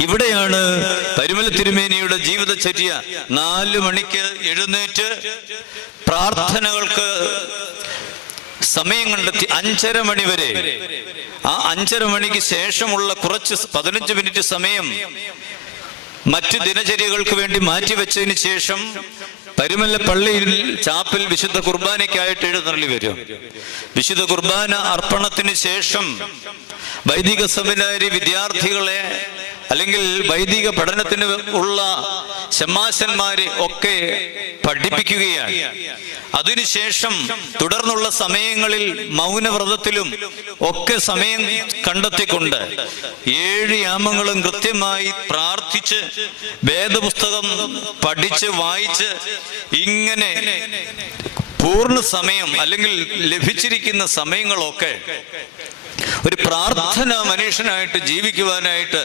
ഇവിടെയാണ് പരിമല തിരുമേനിയുടെ ജീവിതചര്യ. നാല് മണിക്ക് എഴുന്നേറ്റ് പ്രാർത്ഥനകൾക്ക് സമയം കണ്ടെത്തി അഞ്ചര മണി വരെ. ആ അഞ്ചര മണിക്ക് ശേഷമുള്ള കുറച്ച് പതിനഞ്ച് മിനിറ്റ് സമയം മറ്റ് ദിനചര്യകൾക്ക് വേണ്ടി മാറ്റിവെച്ചതിന് ശേഷം പരിമല പള്ളിയിൽ ചാപ്പിൽ വിശുദ്ധ കുർബാനയ്ക്കായിട്ട് എഴുന്നള്ളി വരും. വിശുദ്ധ കുർബാന അർപ്പണത്തിന് ശേഷം വൈദിക സെമിനാരി വിദ്യാർത്ഥികളെ അല്ലെങ്കിൽ വൈദിക പഠനത്തിന് ഉള്ള ശമാശന്മാരെ ഒക്കെ പഠിപ്പിക്കുകയാണ്. അതിനുശേഷം തുടർന്നുള്ള സമയങ്ങളിൽ മൗനവ്രതത്തിലും ഒക്കെ സമയം കണ്ടെത്തിക്കൊണ്ട് ഏഴ് യാമങ്ങളും കൃത്യമായി പ്രാർത്ഥിച്ച് വേദപുസ്തകം പഠിച്ച് വായിച്ച് ഇങ്ങനെ പൂർണ സമയം അല്ലെങ്കിൽ ലഭിച്ചിരിക്കുന്ന സമയങ്ങളൊക്കെ ഒരു പ്രാർത്ഥന മനുഷ്യനായിട്ട് ജീവിക്കുവാനായിട്ട്